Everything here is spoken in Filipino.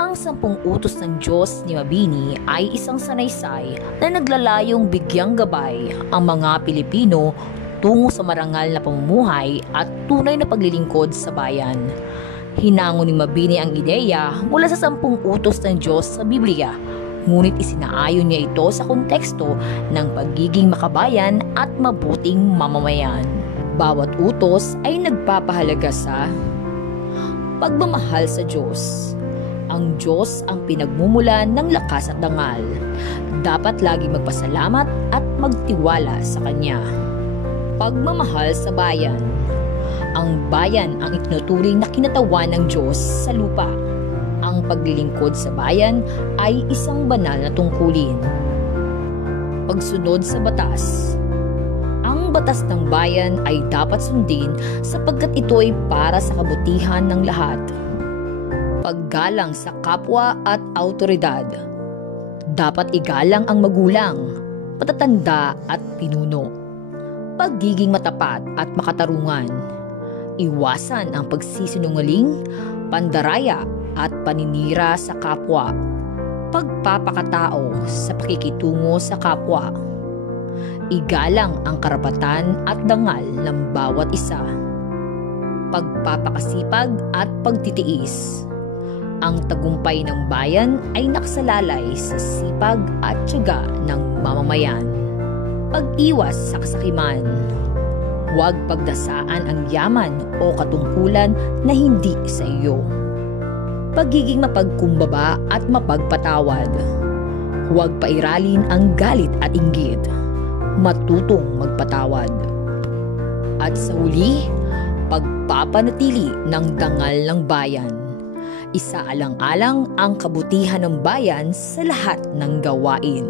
Ang 10 utos ng Diyos ni Mabini ay isang sanaysay na naglalayong bigyang gabay ang mga Pilipino tungo sa marangal na pamumuhay at tunay na paglilingkod sa bayan. Hinango ni Mabini ang ideya mula sa 10 utos ng Diyos sa Biblia, ngunit isinaayon niya ito sa konteksto ng pagiging makabayan at mabuting mamamayan. Bawat utos ay nagpapahalaga sa pagmamahal sa Diyos. Ang Diyos ang pinagmumulan ng lakas at dangal. Dapat lagi magpasalamat at magtiwala sa Kanya. Pagmamahal sa bayan. Ang bayan ang itinuturing na kinatawan ng Diyos sa lupa. Ang paglilingkod sa bayan ay isang banal na tungkulin. Pagsunod sa batas. Ang batas ng bayan ay dapat sundin sapagkat ito ay para sa kabutihan ng lahat. Paggalang sa kapwa at awtoridad. Dapat igalang ang magulang, patatanda at pinuno. Pagiging matapat at makatarungan. Iwasan ang pagsisinungaling, pandaraya at paninira sa kapwa. Pagpapakatao sa pakikitungo sa kapwa. Igalang ang karapatan at dangal ng bawat isa. Pagpapakasipag at pagtitiis. Ang tagumpay ng bayan ay nakasalalay sa sipag at tiyaga ng mamamayan. Pag-iwas sa kasakiman. Huwag pagdasaan ang yaman o katungkulan na hindi sa iyo. Pagiging mapagkumbaba at mapagpatawad. Huwag pairalin ang galit at inggit. Matutong magpatawad. At sa huli, pagpapanatili ng dangal ng bayan. Isaalang-alang ang kabutihan ng bayan sa lahat ng gawain.